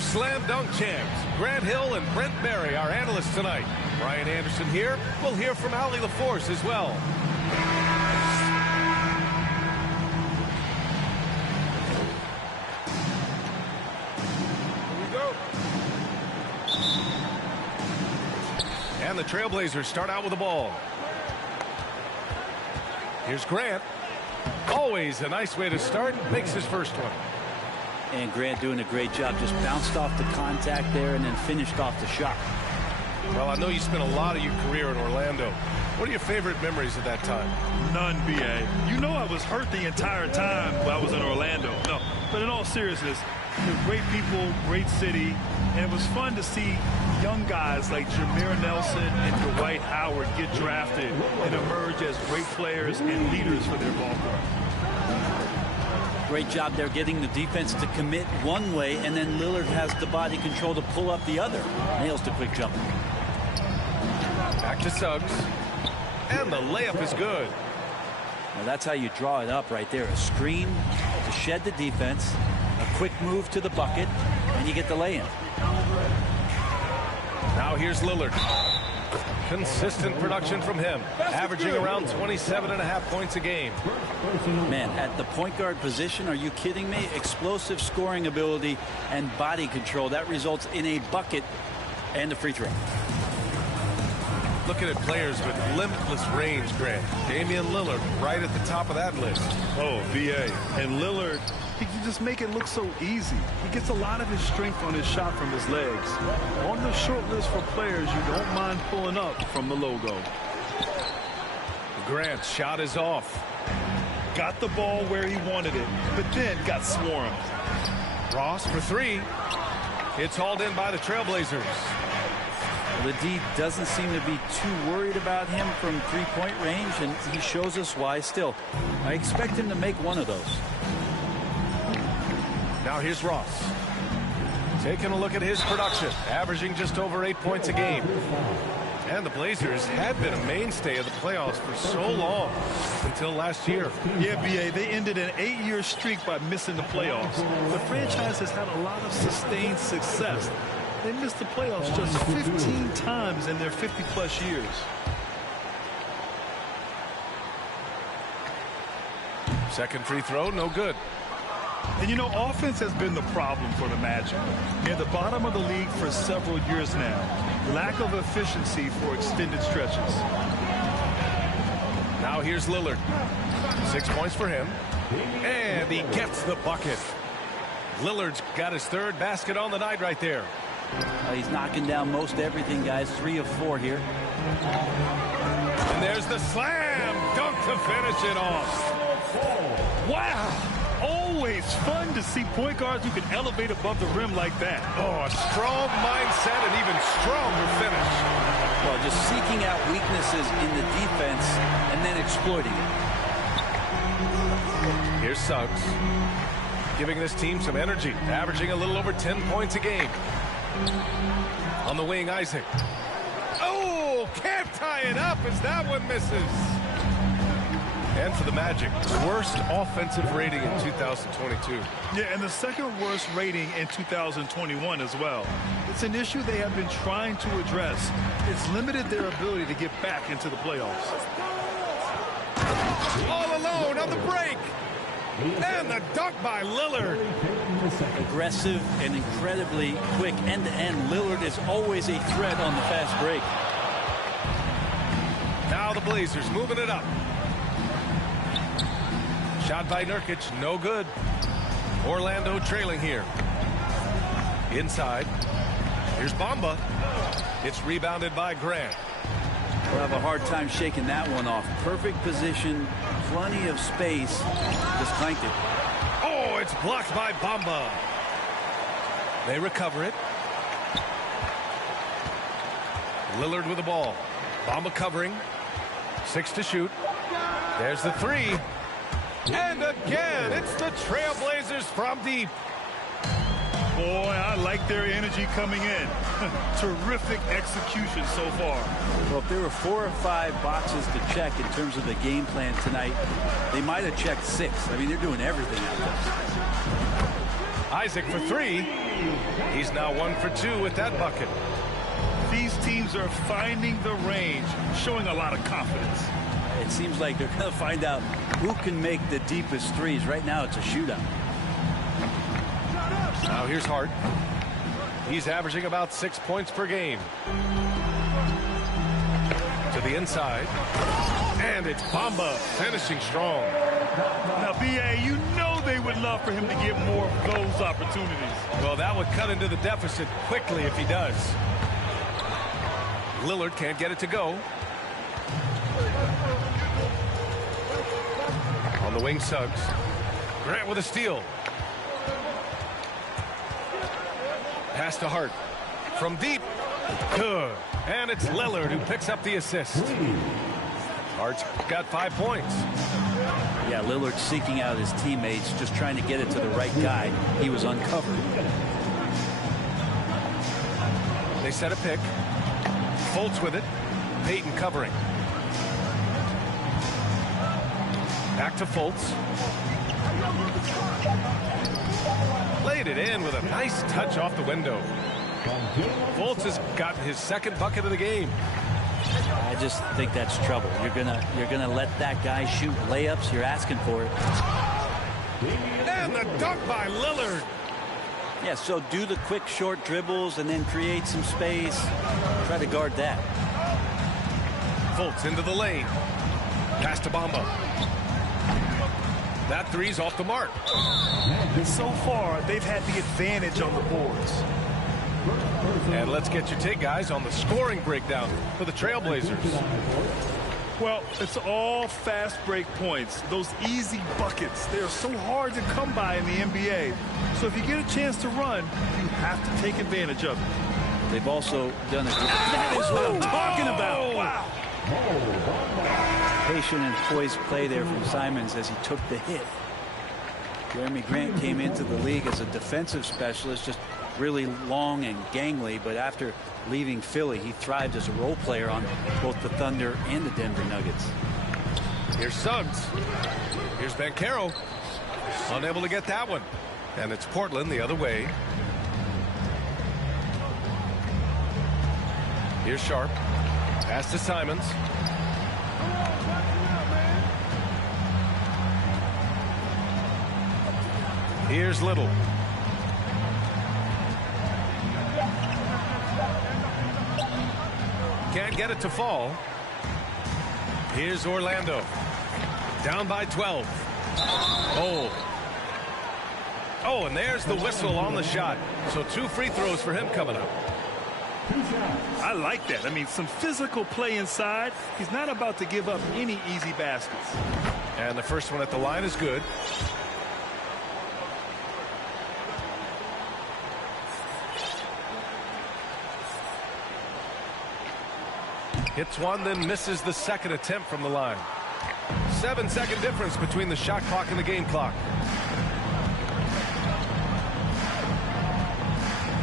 Slam Dunk champs, Grant Hill and Brent Barry, our analysts tonight. Brian Anderson here. We'll hear from Allie LaForce as well. Here we go. And the Trailblazers start out with the ball. Here's Grant. Always a nice way to start. Makes his first one. And Grant doing a great job. Just bounced off the contact there and then finished off the shot. Well, I know you spent a lot of your career in Orlando. What are your favorite memories of that time? None, B.A. You know I was hurt the entire time while I was in Orlando. No, but in all seriousness, great people, great city, and it was fun to see young guys like Jameer Nelson and Dwight Howard get drafted and emerge as great players and leaders for their ball club. Great job there getting the defense to commit one way, and then Lillard has the body control to pull up the other. Nails the quick jump. Back to Suggs. And the layup is good. Now that's how you draw it up right there. A screen to shed the defense, a quick move to the bucket, and you get the lay-in. Now here's Lillard. Consistent production from him, averaging around 27.5 points a game. Man, at the point guard position, are you kidding me? Explosive scoring ability and body control. That results in a bucket and a free throw. Looking at players with limitless range, Grant. Damian Lillard right at the top of that list. Oh, B.A. And Lillard, he can just make it look so easy. He gets a lot of his strength on his shot from his legs. On the short list for players you don't mind pulling up from the logo. Grant's shot is off. Got the ball where he wanted it, but then got swarmed. Ross for three. It's hauled in by the Trailblazers. The D doesn't seem to be too worried about him from three-point range, and he shows us why still. I expect him to make one of those. Now here's Ross. Taking a look at his production, averaging just over 8 points a game. And the Blazers had been a mainstay of the playoffs for so long, until last year. Yeah, B.A., they ended an 8-year streak by missing the playoffs. The franchise has had a lot of sustained success. They missed the playoffs just 15 times in their 50-plus years. Second free throw, no good. And, you know, offense has been the problem for the Magic. Near the bottom of the league for several years now. Lack of efficiency for extended stretches. Now here's Lillard. 6 points for him. And he gets the bucket. Lillard's got his third basket on the night right there. He's knocking down most everything, guys. 3 of 4 here. And there's the slam dunk to finish it off. Wow. Always fun to see point guards who can elevate above the rim like that. Oh, a strong mindset and even stronger finish. Well, just seeking out weaknesses in the defense and then exploiting it. Here's Suggs. Giving this team some energy, averaging a little over 10 points a game. On the wing, Isaac. Oh, can't tie it up as that one misses. And for the Magic, worst offensive rating in 2022. Yeah, and the second worst rating in 2021 as well. It's an issue they have been trying to address. It's limited their ability to get back into the playoffs. All alone on the break. And the dunk by Lillard. Aggressive and incredibly quick end-to-end. Lillard is always a threat on the fast break. Now the Blazers moving it up. Shot by Nurkic, no good. Orlando trailing here. Inside. Here's Bamba. It's rebounded by Grant. We'll have a hard time shaking that one off. Perfect position, plenty of space. Just clanked it. Oh, it's blocked by Bamba. They recover it. Lillard with the ball. Bamba covering. 6 to shoot. There's the 3. And again, it's the Trailblazers from deep. Boy, I like their energy coming in. Terrific execution so far. Well, if there were 4 or 5 boxes to check in terms of the game plan tonight, they might have checked 6. I mean, they're doing everything out there. Isaac for three. He's now 1 for 2 with that bucket. These teams are finding the range, showing a lot of confidence. It seems like they're going to find out who can make the deepest threes. Right now, it's a shootout. Now here's Hart. He's averaging about 6 points per game. To the inside. And it's Bamba finishing strong. Now, B.A., you know they would love for him to get more of those opportunities. Well, that would cut into the deficit quickly if he does. Lillard can't get it to go. On the wing, Suggs. Grant with a steal. Pass to Hart. From deep. Good. And it's Lillard who picks up the assist. Hart's got 5 points. Yeah, Lillard seeking out his teammates, just trying to get it to the right guy. He was uncovered. They set a pick. Fultz with it. Payton covering. Back to Fultz. Laid it in with a nice touch off the window. Fultz has gotten his second bucket of the game. I just think that's trouble. You're gonna let that guy shoot layups. You're asking for it. And the dunk by Lillard. Yeah, so do the quick short dribbles and then create some space. Try to guard that. Fultz into the lane. Pass to Bamba. That three's off the mark. So far, they've had the advantage on the boards. And let's get your take, guys, on the scoring breakdown for the Trailblazers. Well, it's all fast break points. Those easy buckets, they're so hard to come by in the NBA. So if you get a chance to run, you have to take advantage of it. They've also done it. That is what I'm talking about. Wow. Patient and poised play there from Simons as he took the hit. Jeremy Grant came into the league as a defensive specialist, just really long and gangly, but after leaving Philly, he thrived as a role player on both the Thunder and the Denver Nuggets. Here's Suggs. Here's Banchero. Unable to get that one. And it's Portland the other way. Here's Sharp. Pass to Simons. Here's Little. Can't get it to fall. Here's Orlando. Down by 12. Oh, and there's the whistle on the shot. So 2 free throws for him coming up. I like that. I mean, some physical play inside. He's not about to give up any easy baskets. And the first one at the line is good. Hits one, then misses the second attempt from the line. 7-second difference between the shot clock and the game clock.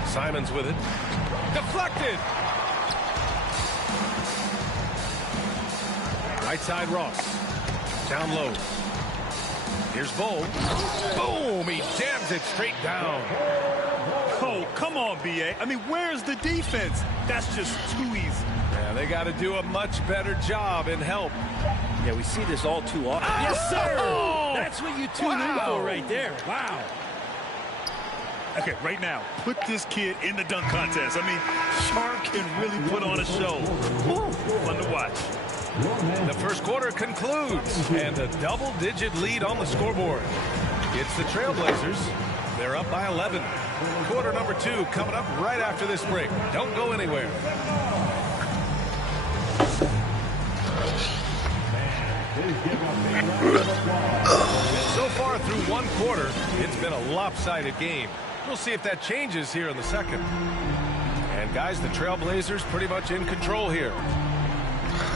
Simons with it. Deflected. Right side Ross. Down low. Here's Bull. Boom! He jams it straight down. Oh, come on, B.A. I mean, where's the defense? That's just too easy. Yeah, they got to do a much better job in help. Yeah, we see this all too often. Oh! Yes, sir! That's what you tune in for right there. Wow. Okay, right now, put this kid in the dunk contest. I mean, Sharp can really put on a show. Woo, fun to watch. The first quarter concludes, and a double-digit lead on the scoreboard. It's the Trailblazers. They're up by 11. Quarter number 2 coming up right after this break. Don't go anywhere. So far through one quarter, it's been a lopsided game. We'll see if that changes here in the second. And guys, the Trailblazers pretty much in control here.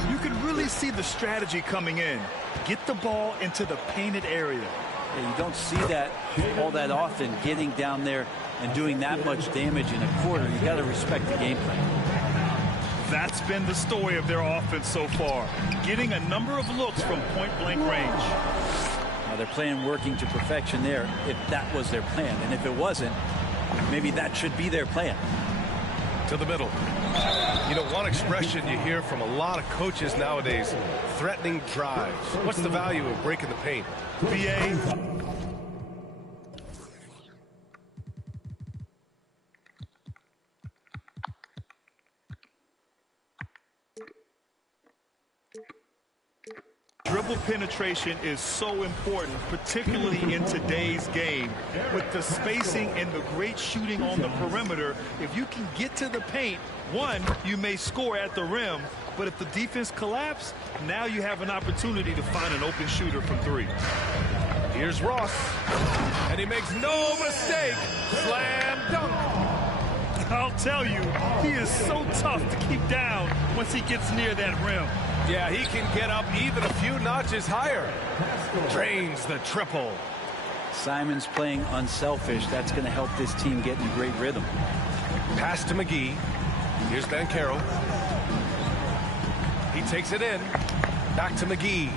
You can really see the strategy coming in. Get the ball into the painted area. Yeah, you don't see that all that often, getting down there and doing that much damage in a quarter. You got to respect the game plan. That's been the story of their offense so far, getting a number of looks from point-blank range. They're playing working to perfection there if that was their plan. And if it wasn't, maybe that should be their plan. To the middle. You know, one expression you hear from a lot of coaches nowadays, threatening drives. What's the value of breaking the paint? BA. Dribble penetration is so important, particularly in today's game. With the spacing and the great shooting on the perimeter, if you can get to the paint, one, you may score at the rim, but if the defense collapses, now you have an opportunity to find an open shooter from three. Here's Ross, and he makes no mistake. Slam dunk. I'll tell you, he is so tough to keep down once he gets near that rim. Yeah, he can get up even a few notches higher. Drains the triple. Simons playing unselfish. That's going to help this team get in great rhythm. Pass to McGee. Here's Banchero. He takes it in. Back to McGee.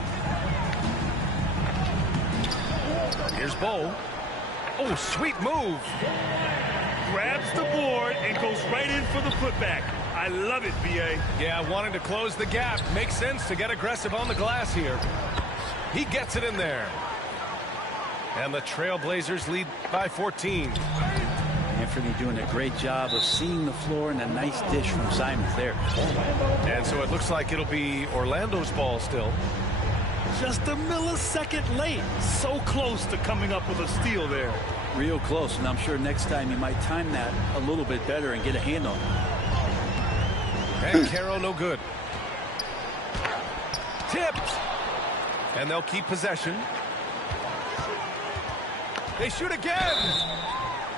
Here's Bo. Oh, sweet move. Grabs the board and goes right in for the putback. I love it, B.A. Yeah, wanting to close the gap. Makes sense to get aggressive on the glass here. He gets it in there. And the Trailblazers lead by 14. Anthony doing a great job of seeing the floor, and a nice dish from Simons there. And so it looks like it'll be Orlando's ball still. Just a millisecond late. So close to coming up with a steal there. Real close, and I'm sure next time you might time that a little bit better and get a hand on it. Banchero no good. Tipped. And they'll keep possession. They shoot again.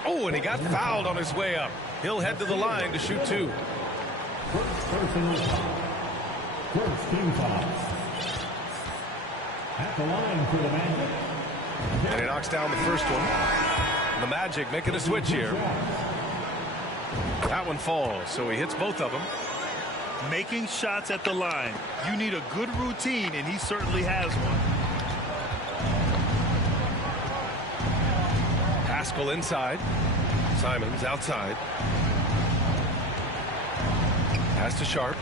Oh, and he got fouled on his way up. He'll head to the line to shoot two. First team foul. At the line for the Magic. And he knocks down the first one. The Magic making a switch here. That one falls, so he hits both of them. Making shots at the line. You need a good routine, and he certainly has one. Pascal inside. Simons outside. Pass to Sharp.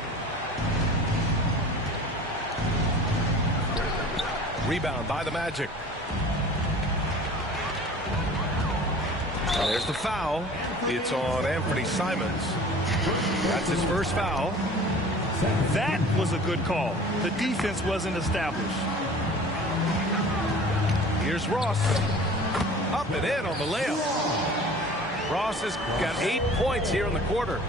Rebound by the Magic. There's the foul. It's on Anthony Simons. That's his first foul. That was a good call. The defense wasn't established. Here's Ross. Up and in on the layup. Ross has got 8 points here in the quarter.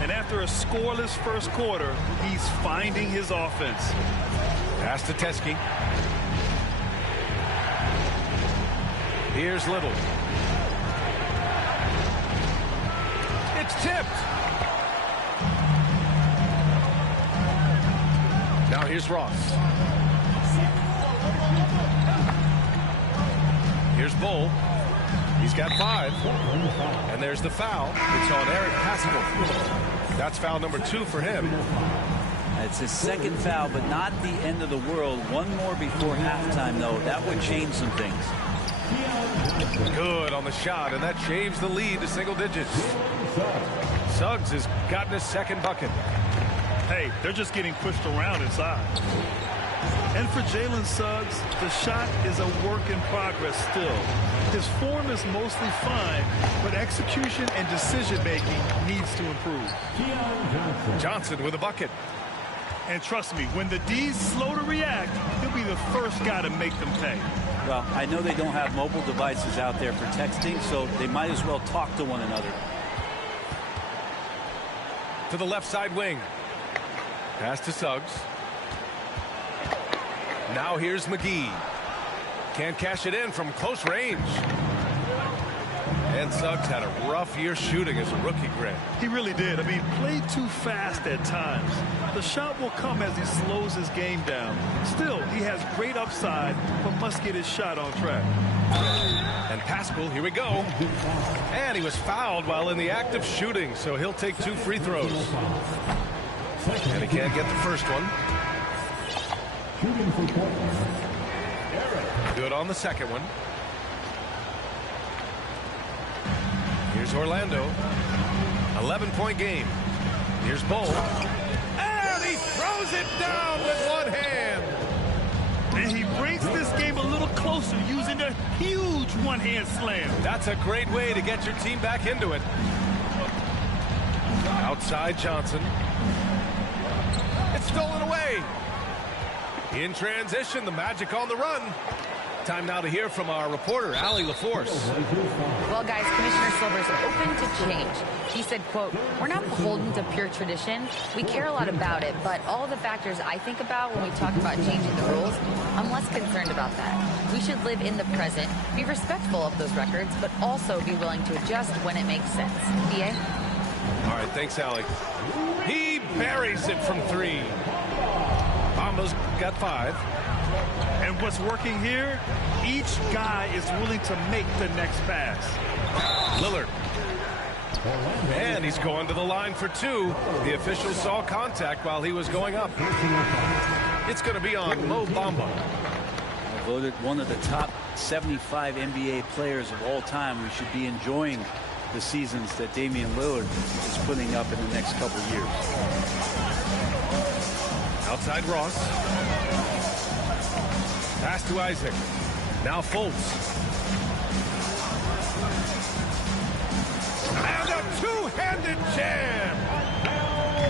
And after a scoreless first quarter, he's finding his offense. Pass to Teskey. Here's Little. It's tipped. Now here's Ross. Here's Bull. He's got 5. And there's the foul. It's on Eric Pascal. That's foul number 2 for him. It's his second foul, but not the end of the world. One more before halftime, though. That would change some things. Good on the shot, and that changed the lead to single digits. Suggs has gotten his second bucket. Hey, they're just getting pushed around inside. And for Jalen Suggs, the shot is a work in progress still. His form is mostly fine, but execution and decision-making needs to improve. Johnson with a bucket. And trust me, when the D's slow to react, he'll be the first guy to make them pay. Well, I know they don't have mobile devices out there for texting, so they might as well talk to one another. To the left side wing. Pass to Suggs. Now here's McGee. Can't cash it in from close range. And Suggs had a rough year shooting as a rookie, Grant. He really did. I mean, played too fast at times. The shot will come as he slows his game down. Still, he has great upside, but must get his shot on track. And Pascal, here we go. And he was fouled while in the act of shooting, so he'll take 2 free throws. And he can't get the first one. Good on the second one. Here's Orlando. 11-point game. Here's Bull. And he throws it down with one hand. And he brings this game a little closer using a huge one-hand slam. That's a great way to get your team back into it. Outside Johnson. It's stolen away. In transition, the Magic on the run. Time now to hear from our reporter, Allie LaForce. Well, guys, Commissioner Silver's open to change. He said, quote, "We're not beholden to pure tradition. We care a lot about it, but all the factors I think about when we talk about changing the rules, I'm less concerned about that. We should live in the present, be respectful of those records, but also be willing to adjust when it makes sense." BA? All right, thanks, Allie. He buries it from three. Bamba's got 5. And what's working here, each guy is willing to make the next pass. Lillard. And he's going to the line for 2. The officials saw contact while he was going up. It's going to be on Mo Bamba. Voted one of the top 75 NBA players of all time. We should be enjoying the seasons that Damian Lillard is putting up in the next couple of years. Outside Ross. Pass to Isaac. Now Fultz. And a two-handed jam.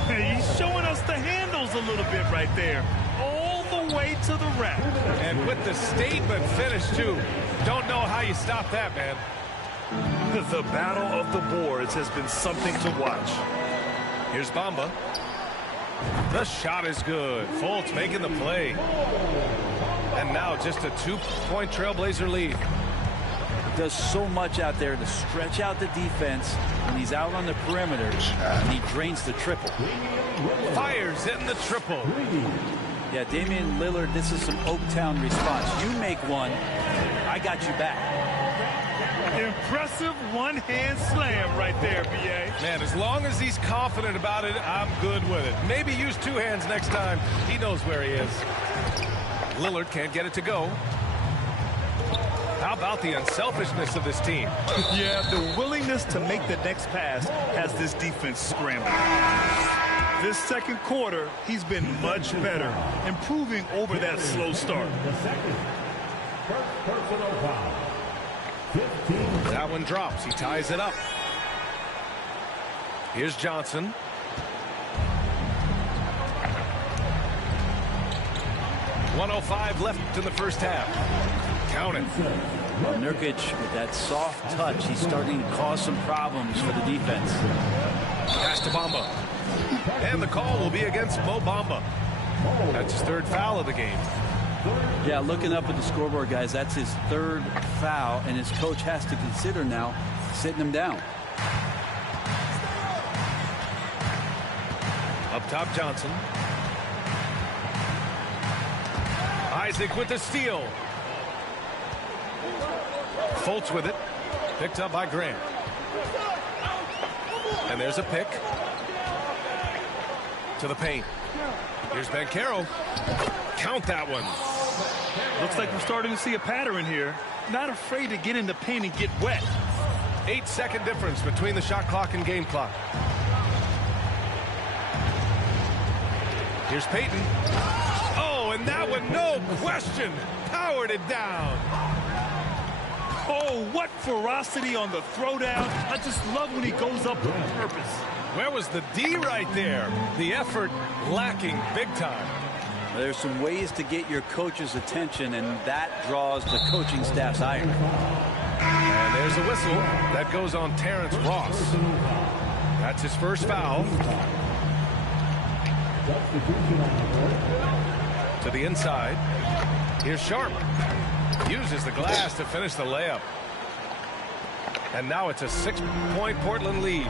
He's showing us the handles a little bit right there. All the way to the rack. And with the statement finish, too. Don't know how you stop that, man. The battle of the boards has been something to watch. Here's Bamba. The shot is good. Fultz making the play. And now just a 2-point Trailblazer lead. He does so much out there to stretch out the defense when he's out on the perimeter, and he drains the triple. Fires in the triple. Yeah, Damian Lillard, this is some Oaktown response. You make one, I got you back. Impressive one-hand slam right there, B.A. Man, as long as he's confident about it, I'm good with it. Maybe use 2 hands next time. He knows where he is. Lillard can't get it to go. How about the unselfishness of this team? Yeah, the willingness to make the next pass has this defense scrambling. This second quarter, he's been much better, improving over that slow start. The second. First personal foul. 15. That one drops. He ties it up. Here's Johnson. .105 left in the first half. Count it. Well, Nurkic, with that soft touch, he's starting to cause some problems for the defense. Pass to Bamba. And the call will be against Mo Bamba. That's his 3rd foul of the game. Yeah, looking up at the scoreboard, guys, that's his 3rd foul, and his coach has to consider now sitting him down. Up top, Johnson. Isaac with the steal. Fultz with it. Picked up by Grant. And there's a pick. To the paint. Here's Banchero. Count that one. Looks like we're starting to see a pattern here. Not afraid to get in the paint and get wet. 8-second difference between the shot clock and game clock. Here's Payton. Oh, and that one, no question, powered it down. Oh, what ferocity on the throwdown. I just love when he goes up with purpose. Where was the D right there? The effort lacking big time. There's some ways to get your coach's attention, and that draws the coaching staff's ire. And there's a whistle that goes on Terrence Ross. That's his 1st foul. To the inside. Here's Sharp. Uses the glass to finish the layup. And now it's a 6-point Portland lead.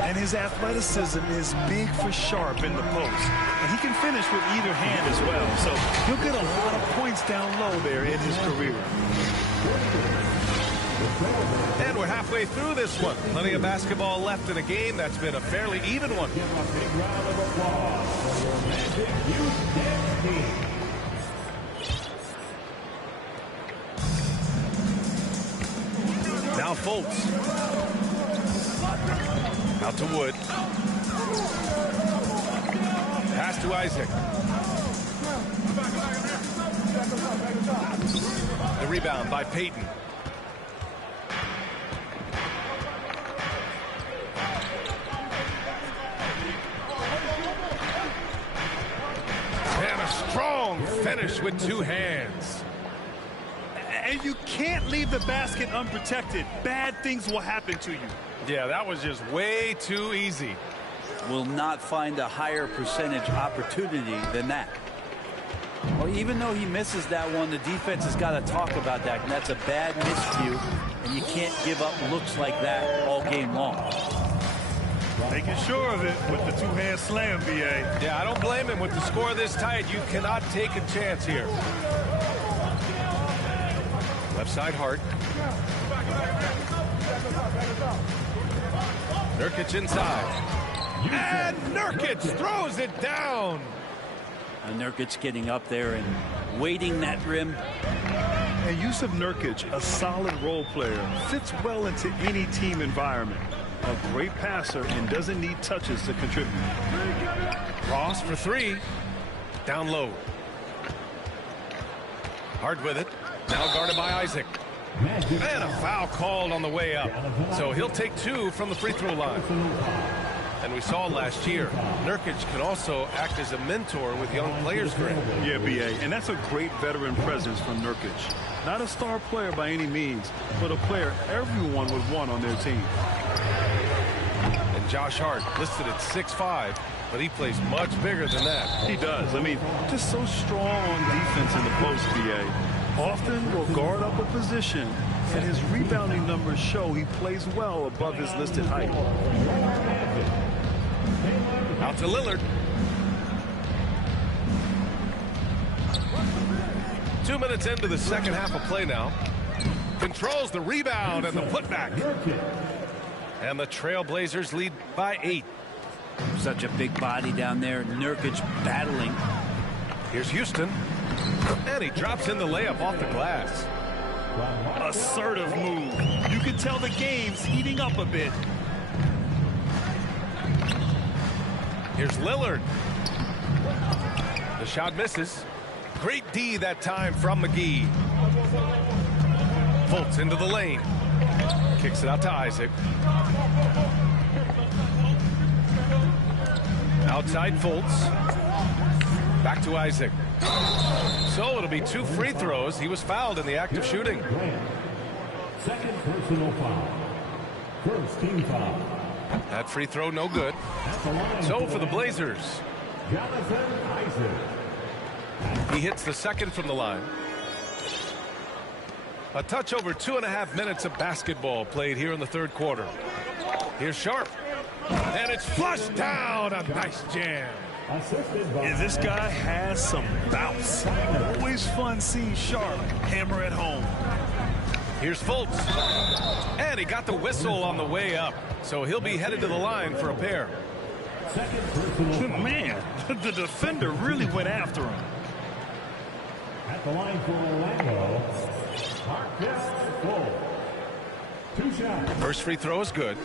And his athleticism is big for Sharp in the post. And he can finish with either hand as well. So he'll get a lot of points down low there in his career. And we're halfway through this one. Plenty of basketball left in a game that's been a fairly even one. Give a big round of applause for your Magic Youth Dance Team. Fultz. Out to Wood. Pass to Isaac. The rebound by Payton. And a strong finish with two hands. And you can't leave the basket unprotected. Bad things will happen to you. Yeah, that was just way too easy. Will not find a higher percentage opportunity than that. Well, even though he misses that one, the defense has got to talk about that. And that's a bad miscue, and you can't give up looks like that all game long. Making sure of it with the two-hand slam, B.A. Yeah, I don't blame him. With the score this tight, you cannot take a chance here. Left side, Hart. Nurkic inside. And Nurkic throws it down. And Nurkic getting up there and waiting that rim. And Jusuf Nurkic, a solid role player, fits well into any team environment. A great passer and doesn't need touches to contribute. Ross for three. Down low. Hard with it. Now guarded by Isaac. And a foul called on the way up. So he'll take two from the free throw line. And we saw last year, Nurkic can also act as a mentor with young players, Grant. Yeah, B.A., and that's a great veteran presence from Nurkic. Not a star player by any means, but a player everyone would want on their team. And Josh Hart listed at 6'5", but he plays much bigger than that. He does. I mean, just so strong on defense in the post, B.A. Often will guard up a position, and his rebounding numbers show he plays well above his listed height. Out to Lillard. 2 minutes into the second half of play now. Controls the rebound and the putback. And the Trailblazers lead by 8. Such a big body down there. Nurkic battling. Here's Houston. And he drops in the layup off the glass. Assertive move. You can tell the game's heating up a bit. Here's Lillard. The shot misses. Great D that time from McGee. Fultz into the lane. Kicks it out to Isaac. Outside Fultz. Back to Isaac. So it'll be 2 free throws. He was fouled in the act of shooting. Second personal foul. First team foul. That free throw no good. So for the Blazers. Jonathan Isaac. He hits the second from the line. A touch over 2.5 minutes of basketball played here in the third quarter. Here's Sharp. And it's flushed down. A nice jam. And this guy has some bounce. Always fun seeing Sharp hammer at home. Here's Fultz. And he got the whistle on the way up. So he'll be headed to the line for a pair. Man, the defender really went after him. At the line for Orlando, Markelle Fultz. 2 shots. First free throw is good.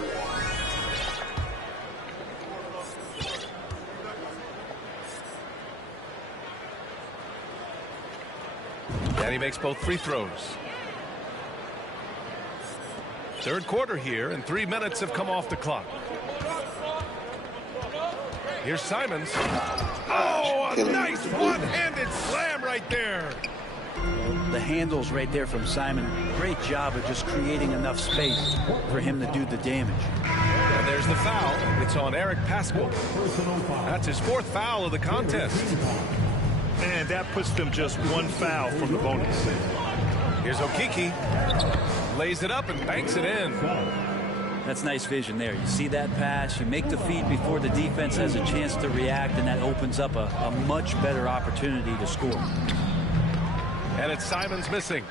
And he makes both free throws. Third quarter here, and 3 minutes have come off the clock. Here's Simons. Oh, a nice one-handed slam right there. The handles right there from Simon. Great job of just creating enough space for him to do the damage. And there's the foul. It's on Eric Paschall. That's his 4th foul of the contest. And that puts them just 1 foul from the bonus. Here's Okeke. Lays it up and banks it in. That's nice vision there. You see that pass, you make the feed before the defense has a chance to react, and that opens up a much better opportunity to score. And it's Simons missing.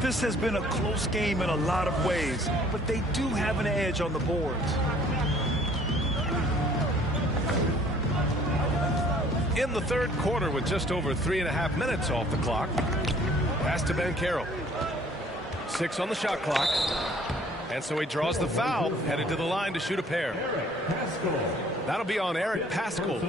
This has been a close game in a lot of ways, but they do have an edge on the boards. In the third quarter with just over 3.5 minutes off the clock. Pass to Banchero. 6 on the shot clock. And so he draws the foul, headed to the line to shoot a pair. That'll be on Eric Paschall.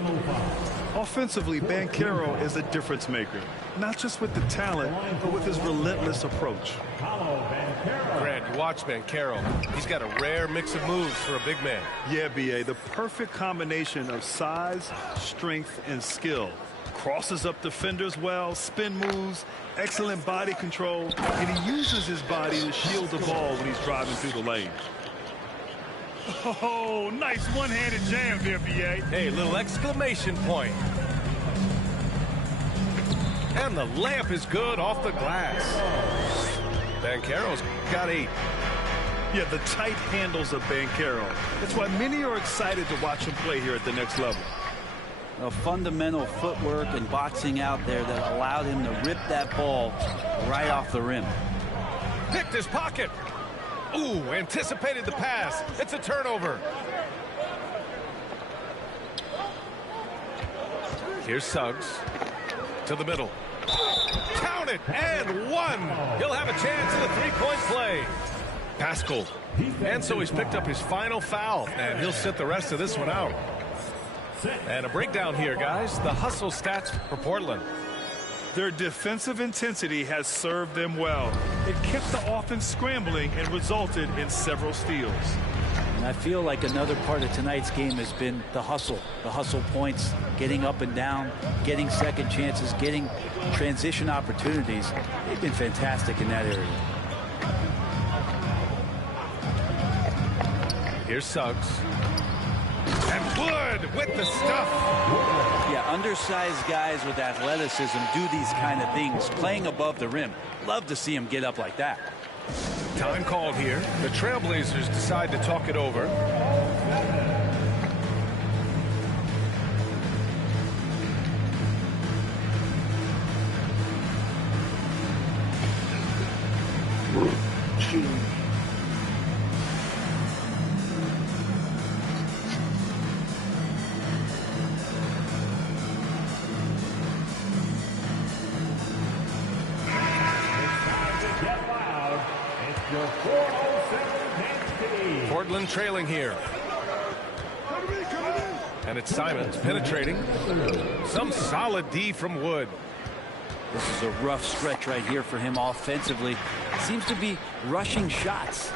Offensively, Banchero is a difference maker, not just with the talent, but with his relentless approach. Grant, you watch Banchero. He's got a rare mix of moves for a big man. Yeah, B.A., the perfect combination of size, strength, and skill. Crosses up defenders well, spin moves, excellent body control, and he uses his body to shield the ball when he's driving through the lane. Oh, nice one-handed jam there, B.A. Hey, little exclamation point. And the layup is good off the glass. Banchero's got 8. Yeah, the tight handles of Banchero. That's why many are excited to watch him play here at the next level. A fundamental footwork and boxing out there that allowed him to rip that ball right off the rim. Picked his pocket. Ooh, anticipated the pass. It's a turnover. Here's Suggs to the middle. Count it, and one. He'll have a chance at a three-point play. Paschall. And so he's picked up his final foul, and he'll sit the rest of this one out. And a breakdown here, guys. The hustle stats for Portland. Their defensive intensity has served them well. It kept the offense scrambling and resulted in several steals. And I feel like another part of tonight's game has been the hustle points, getting up and down, getting second chances, getting transition opportunities. They've been fantastic in that area. Here's Suggs. And Wood with the stuff. Yeah, undersized guys with athleticism do these kind of things, playing above the rim. Love to see him get up like that. Time called here. The Trailblazers decide to talk it over. Portland trailing here. And it's Simons penetrating. Some solid D from Wood. This is a rough stretch right here for him offensively. Seems to be rushing shots.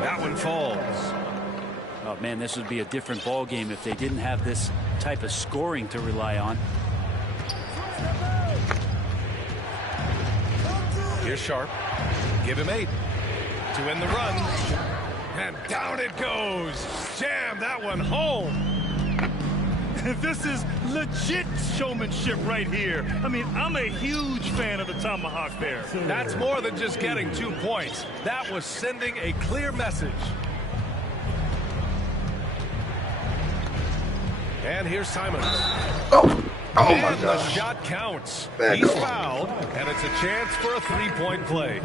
That one falls. Oh, man, this would be a different ball game if they didn't have this type of scoring to rely on. Here's Sharp. Give him 8 to end the run. And down it goes. Jam that one home. This is legit showmanship right here. I mean, I'm a huge fan of the tomahawk there. That's more than just getting 2 points. That was sending a clear message. And here's Simons. Oh my And the gosh. shot counts. Back He's on. fouled, and it's a chance for a three-point play.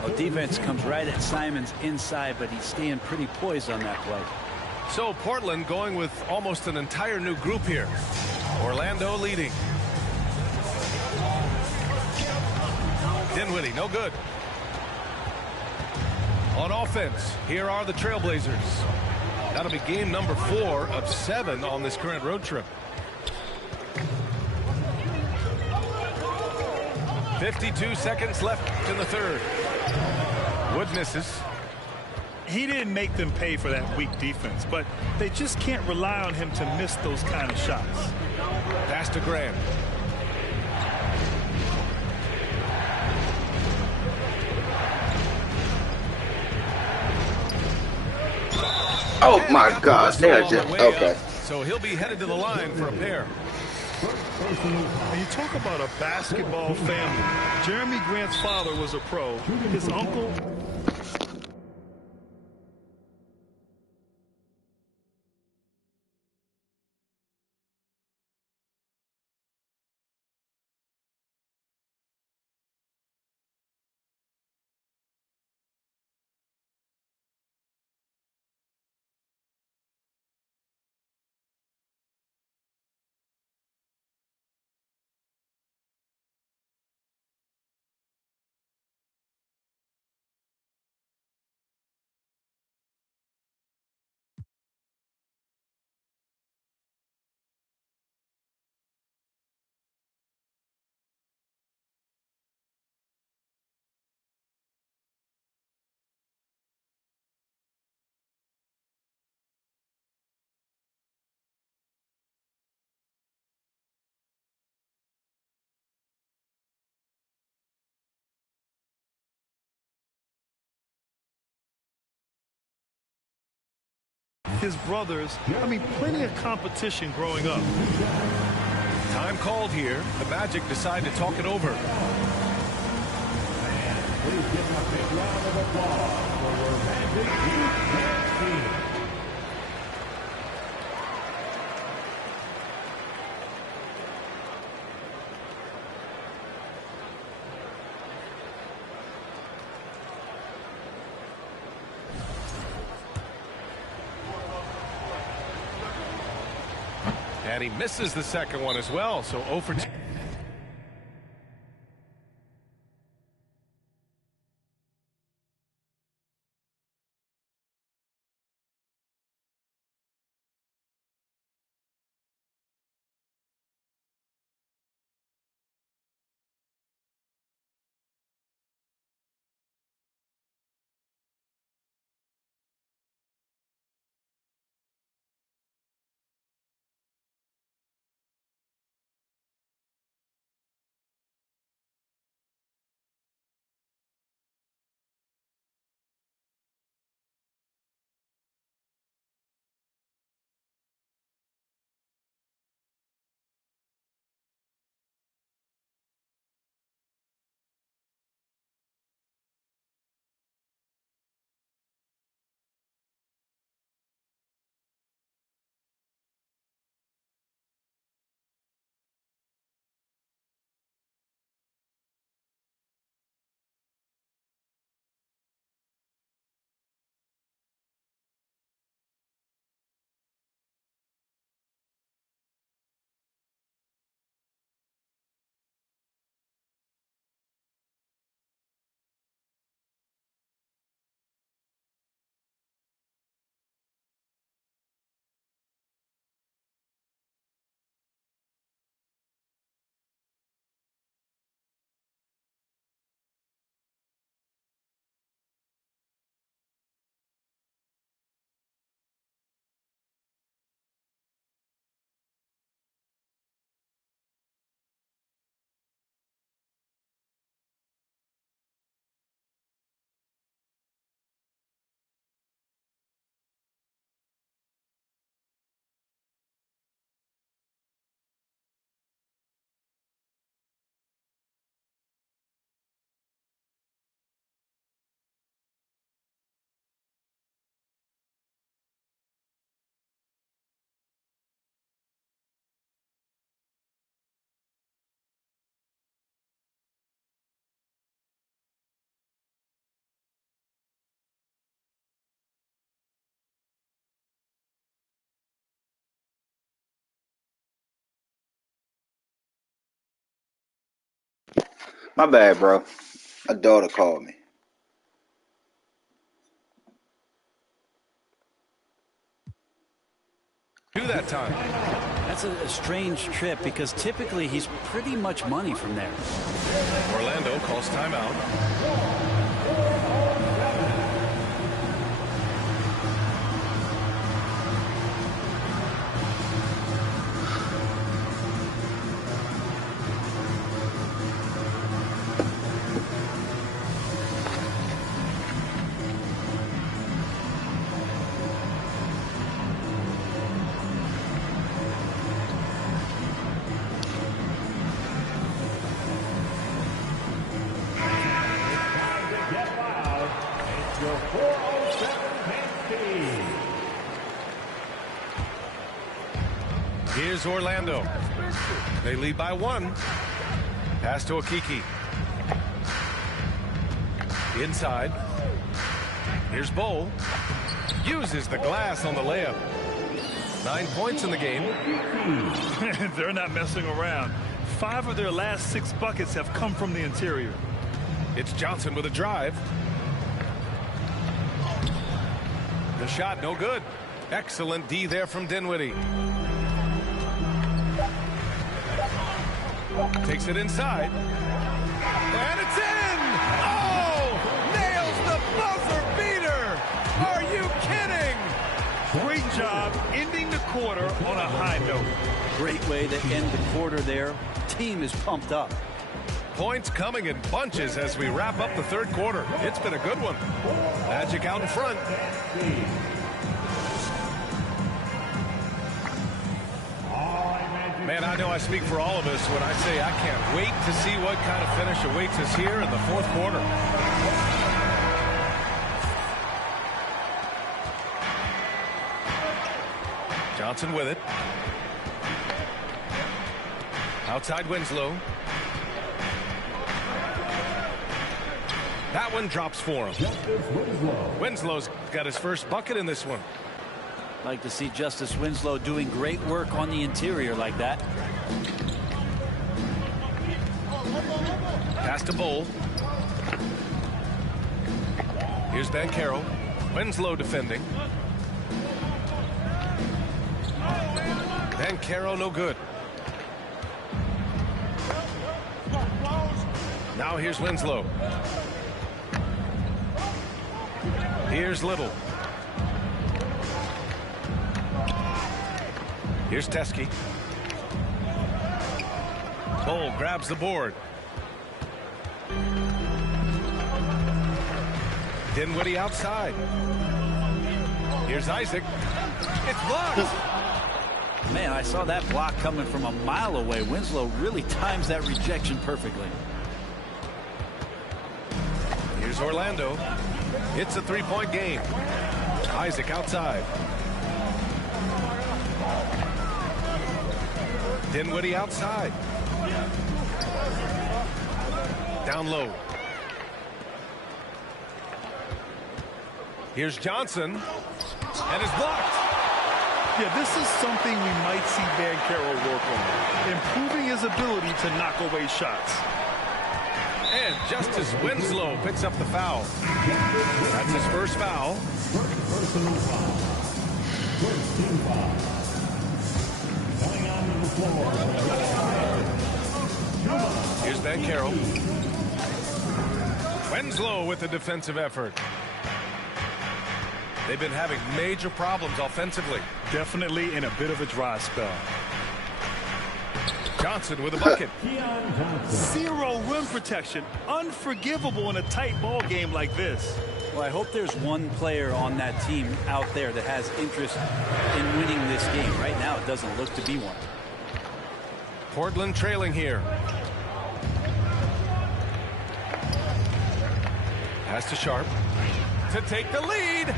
Well, defense comes right at Simons inside, but he's staying pretty poised on that play. So Portland going with almost an entire new group here. Orlando leading. Dinwiddie, no good. On offense, here are the Trailblazers. That'll be game number 4 of 7 on this current road trip. 52 seconds left in the third. Wood misses. He didn't make them pay for that weak defense, but they just can't rely on him to miss those kind of shots. Pass to Graham. Oh my gosh. They are On just the way okay. up, so he'll be headed to the line for a pair. And you talk about a basketball family. Jeremy Grant's father was a pro. His uncle his brothers. I mean, plenty of competition growing up. Time called here. The Magic decide to talk it over. Please give a big round of applause for your Magic Youth Dance Team. And he misses the second one as well, so 0 for 2. My bad, bro. My daughter called me. Do that time. That's a strange trip because typically he's pretty much money from there. Orlando calls timeout. Here's Orlando. They lead by 1. Pass to Okeke. Inside. Here's Bol. Uses the glass on the layup. 9 points in the game. They're not messing around. 5 of their last 6 buckets have come from the interior. It's Johnson with a drive. The shot no good. Excellent D there from Dinwiddie. Takes it inside. And it's in! Oh! Nails the buzzer beater! Are you kidding? Great job ending the quarter on a high note. Great way to end the quarter there. Team is pumped up. Points coming in bunches as we wrap up the third quarter. It's been a good one. Magic out in front. Man, I know I speak for all of us when I say I can't wait to see what kind of finish awaits us here in the fourth quarter. Johnson with it. Outside Winslow. That one drops for him. Winslow's got his first bucket in this one. Like to see Justice Winslow doing great work on the interior like that. Pass to Bull. Here's Banchero. Winslow defending. Banchero no good. Now here's Winslow. Here's Little. Here's Teske. Bull grabs the board. Dinwiddie outside. Here's Isaac. It's blocked. Man, I saw that block coming from a mile away. Winslow really times that rejection perfectly. Here's Orlando. It's a three-point game. Isaac outside. Dinwiddie outside. Down low. Here's Johnson. And it's blocked. Yeah, this is something we might see Banchero work on. Improving his ability to knock away shots. And Justice Winslow picks up the foul. That's his first foul. Personal foul. First team foul. Coming on the floor. Here's Banchero. Winslow with the defensive effort. They've been having major problems offensively. Definitely in a bit of a dry spell. Johnson with a bucket. Zero rim protection. Unforgivable in a tight ball game like this. Well, I hope there's one player on that team out there that has interest in winning this game. Right now, it doesn't look to be one. Portland trailing here. Pass to Sharp to take the lead.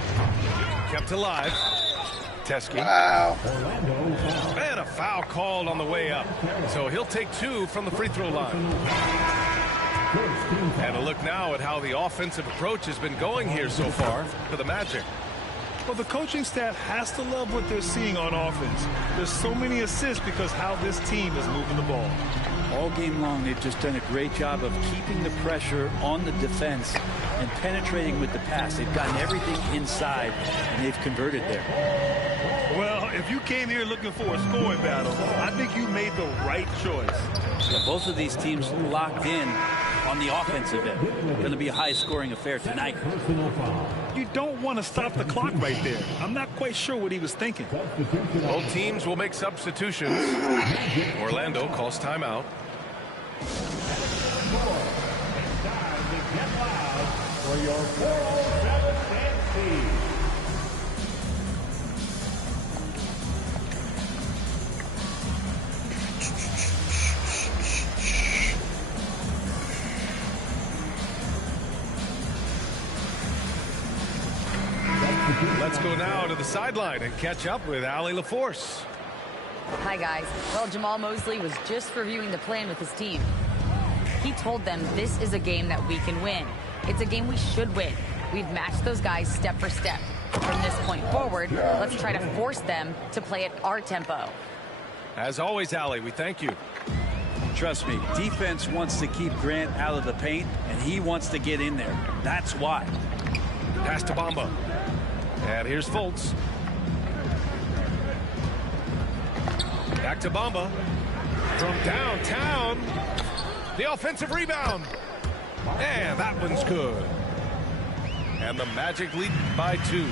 Kept alive. Teske. Wow. And a foul called on the way up. So he'll take two from the free throw line. And a look now at how the offensive approach has been going here so far for the Magic. Well, the coaching staff has to love what they're seeing on offense. There's so many assists because how this team is moving the ball. All game long, they've just done a great job of keeping the pressure on the defense and penetrating with the pass. They've gotten everything inside, and they've converted there. Well, if you came here looking for a scoring battle, I think you made the right choice. Yeah, both of these teams locked in on the offensive end. Going to be a high-scoring affair tonight. You don't want to stop the clock right there. I'm not quite sure what he was thinking. Both teams will make substitutions. Orlando calls timeout. For your 407 fantasy. Let's go now to the sideline and catch up with Allie LaForce. Hi, guys. Well, Jamal Mosley was just reviewing the plan with his team. He told them this is a game that we can win. It's a game we should win. We've matched those guys step for step. From this point forward, let's try to force them to play at our tempo. As always, Allie, we thank you. Trust me, defense wants to keep Grant out of the paint, and he wants to get in there. That's why. Pass to Bamba. And here's Fultz. Back to Bamba. From downtown. The offensive rebound. And that one's good. And the Magic lead by 2.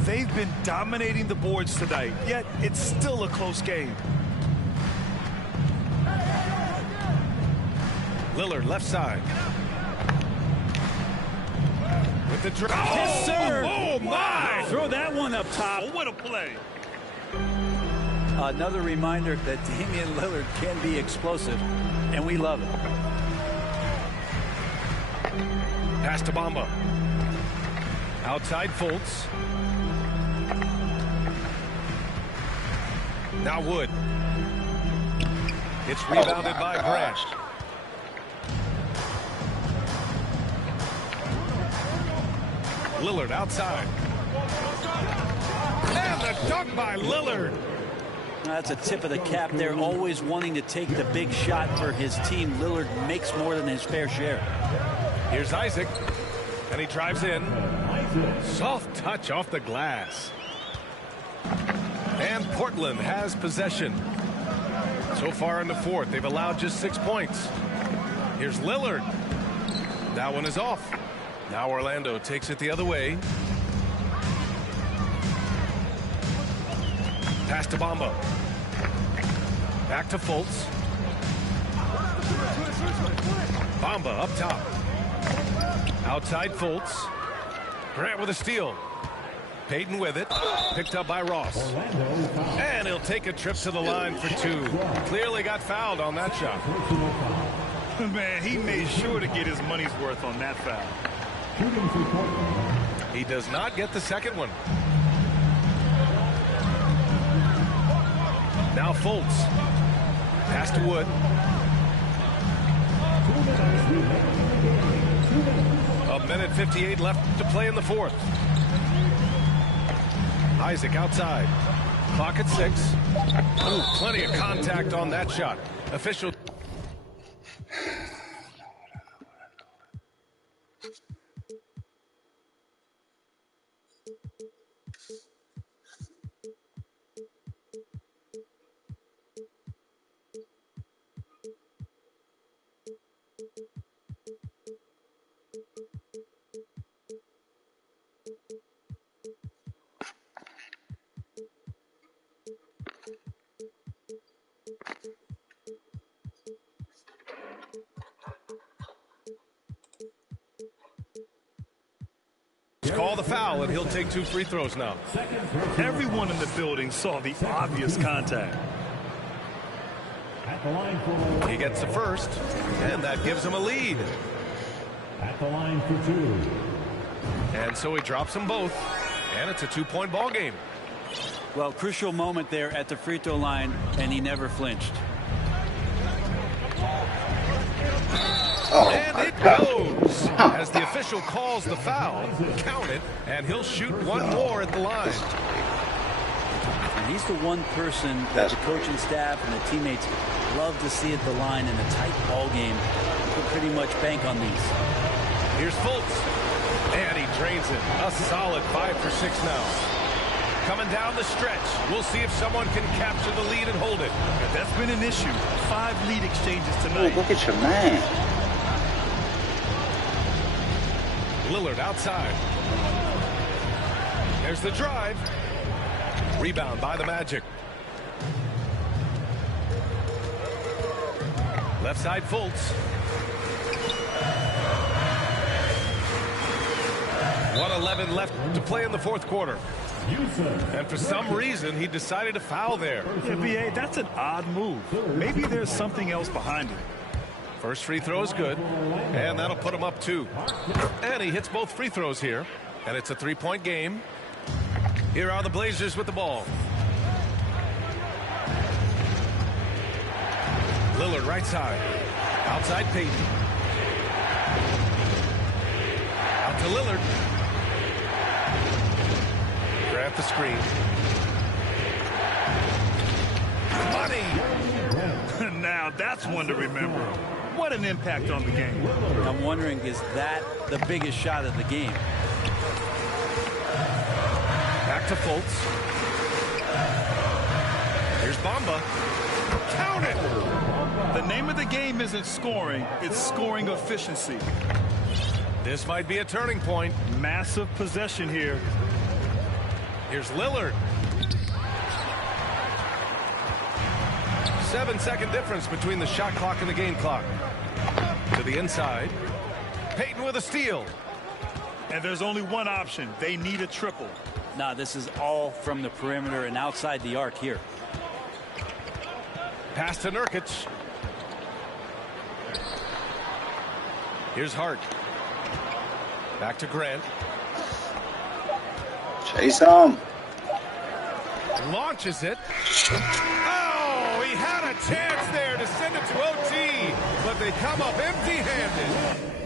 They've been dominating the boards tonight, yet it's still a close game. Lillard left side. With the drive. Yes, sir. Oh, my. Throw that one up top. Oh, what a play. Another reminder that Damian Lillard can be explosive, and we love it. Pass to Bamba. Outside Fultz. Now Wood. It's rebounded by Grant. Lillard outside. And the dunk by Lillard. That's a tip of the cap there, always wanting to take the big shot for his team. Lillard makes more than his fair share. Here's Isaac, and he drives in. Soft touch off the glass. And Portland has possession. So far in the fourth, they've allowed just 6 points. Here's Lillard. That one is off. Now Orlando takes it the other way. Pass to Bamba. Back to Fultz. Bamba up top. Outside Fultz. Grant with a steal. Payton with it. Picked up by Ross. And he'll take a trip to the line for two. Clearly got fouled on that shot. Man, he made sure to get his money's worth on that foul. He does not get the second one. Now Fultz. Pass to Wood. A minute 58 left to play in the fourth. Isaac outside. Clock at 6. Ooh, plenty of contact on that shot. Official. Call the foul, and he'll take 2 free throws now. Everyone in the building saw the obvious contact. At the line for He gets the first, and that gives him a lead. At the line for 2. And so he drops them both, and it's a 2-point ball game. Well, crucial moment there at the free throw line, and he never flinched. And it goes as the official calls the foul. Count it, and he'll shoot one more at the line. And he's the one person that the coaching staff and the teammates love to see at the line in a tight ball game. You can pretty much bank on these. Here's Fultz, and he drains it. A solid 5 for 6 now. Coming down the stretch, we'll see if someone can capture the lead and hold it. That's been an issue. 5 lead exchanges Oh, tonight. look at your man. Lillard outside. There's the drive. Rebound by the Magic. Left side Fultz. 1:11 left to play in the fourth quarter. And for some reason, he decided to foul there. Yeah, B.A., that's an odd move. Maybe there's something else behind it. First free throw is good, and that'll put him up 2. And he hits both free throws here, and it's a 3-point game. Here are the Blazers with the ball. Lillard right side. Outside Payton. Out to Lillard. Grant the screen. Money! Now that's one to remember. What an impact on the game. I'm wondering, is that the biggest shot of the game? Back to Fultz. Here's Bamba. Count it! The name of the game isn't scoring, it's scoring efficiency. This might be a turning point. Massive possession here. Here's Lillard. 7-second difference between the shot clock and the game clock. To the inside. Payton with a steal. And there's only one option. They need a triple. Nah, this is all from the perimeter and outside the arc here. Pass to Nurkic. Here's Hart. Back to Grant. Chase him. Launches it. Oh, he had a chance there to send it to OT, but they come up empty-handed.